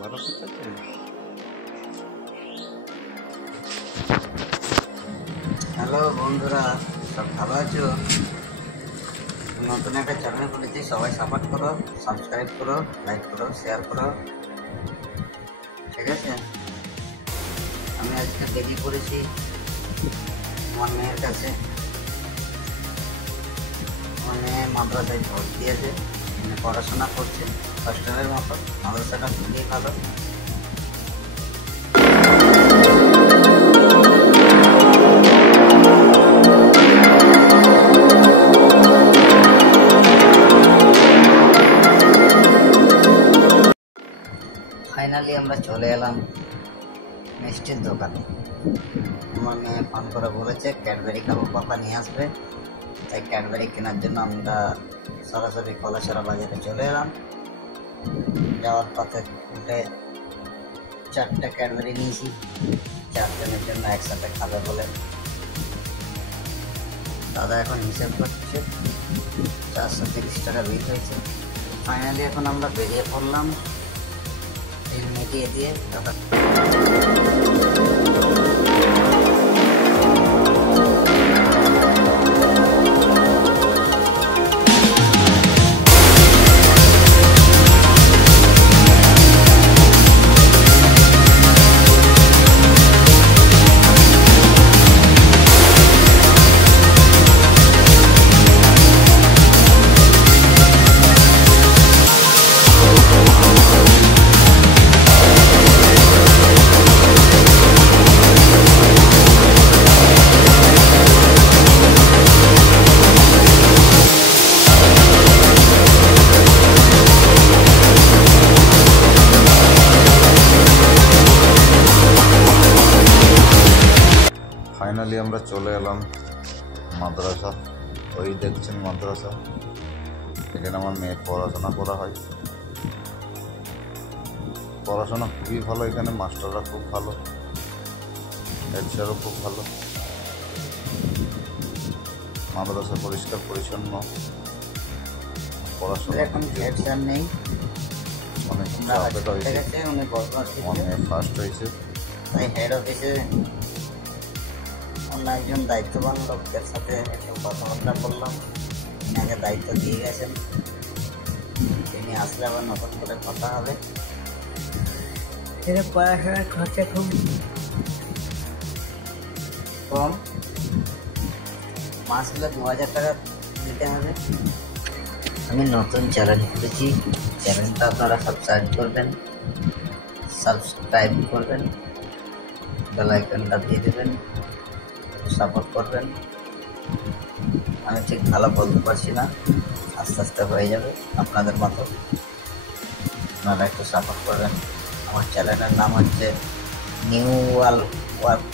ভালো ঠিক আছে। হ্যালো বন্ধুরা, সব ভালো আছো? নতুন একটা চ্যানেল খুলেছি, সবাই সাপোর্ট করো, সাবস্ক্রাইব করো, লাইক করো, শেয়ার করো, ঠিক আছে? আমি আজকে বেরিয়ে পড়েছি আমার মেয়ের কাছে। আমার মেয়ে মাদ্রাসায় ভর্তি আছে, এখানে পড়াশোনা করছে হোস্টেলের মতো। মাদ্রাসাটা খুবই ভালো। ফাইনালি আমরা চলে এলাম মিষ্টির দোকানে। আমার মেয়ে ফোন করে বলেছে ক্যাডবেরি খাবো, পাপা নিয়ে আসবে। তাই ক্যাডবেরি কেনার জন্য আমরা সরাসরি কলাছড়া বাজারে চলে এলাম। যাওয়ার পথে উঠে 4টে ক্যাডবেরি নিয়েছি, 4 জনের জন্য একসাথে খাবে বলে। দাদা এখন হিসেব করছে, 430 টাকা বিল হয়েছে। ফাইনালি এখন আমরা বেরিয়ে পড়লাম বিল মিটিয়ে দিয়ে। ফাইনালি আমরা চলে এলাম মাদ্রাসা। ওই দেখছেন মাদ্রাসা, এখানে আমার মেয়ের পড়াশোনা করা হয়। পড়াশোনা খুবই ভালো, এখানে মাস্টাররা খুব ভালো, হেড স্যারও খুব ভালো। মাদ্রাসা পরিষ্কার পরিচ্ছন্ন, পড়াশোনা এখন হেড স্যার নেই, অনেক আপডেট হয়েছে, অনেক ফার্স্ট হয়েছে। তাই হেড অফিসে অন্য একজন দায়িত্ববান লোকদের সাথে একটু কথাবার্তা করলাম। এনাকে দায়িত্ব দিয়ে গেছেন, তিনি আসলে আবার নতুন করে কথা হবে। পড়াশোনার খরচা খুব কম, মাস হলে 2000 টাকা দিতে হবে। আমি নতুন চ্যানেল খুলেছি, চ্যানেলটা আপনারা সাবস্ক্রাইব করবেন, বেল আইকনটা দিয়ে দেবেন, সাপোর্ট করবেন। আমি ঠিক ভালো বলতে পারছি না, আস্তে আস্তে হয়ে যাবে আপনাদের মতো। আপনারা একটু সাপোর্ট করবেন। আমার চ্যানেলের নাম হচ্ছে নিউ ওয়ার্ক